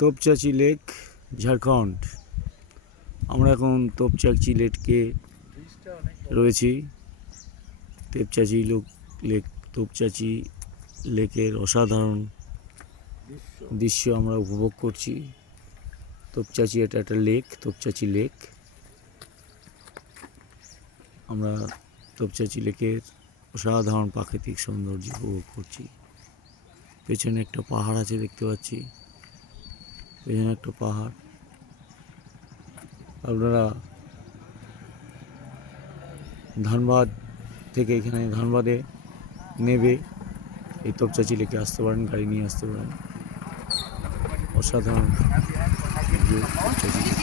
Topchanchi lake, Jharkhand. আমরা এখন তোপচাঁচি লেকে রয়েছি। তোপচাঁচি লেকের অসাধারণ দৃশ্য আমরা উপভোগ করছি। তোপচাঁচি, এটা একটা লেক, তোপচাঁচি লেক। আমরা তোপচাঁচি লেকের অসাধারণ প্রাকৃতিক সৌন্দর্য উপভোগ করছি। পেছনে একটা পাহাড় আছে, দেখতে পাচ্ছি পেছনে একটা পাহাড়। আপনারা ধানবাদ থেকে, এখানে ধানবাদে নেবে এই তোপচাঁচি লেকে আসতে পারেন, গাড়ি নিয়ে আসতে পারেন। অসাধারণ তোপচাঁচি লেক।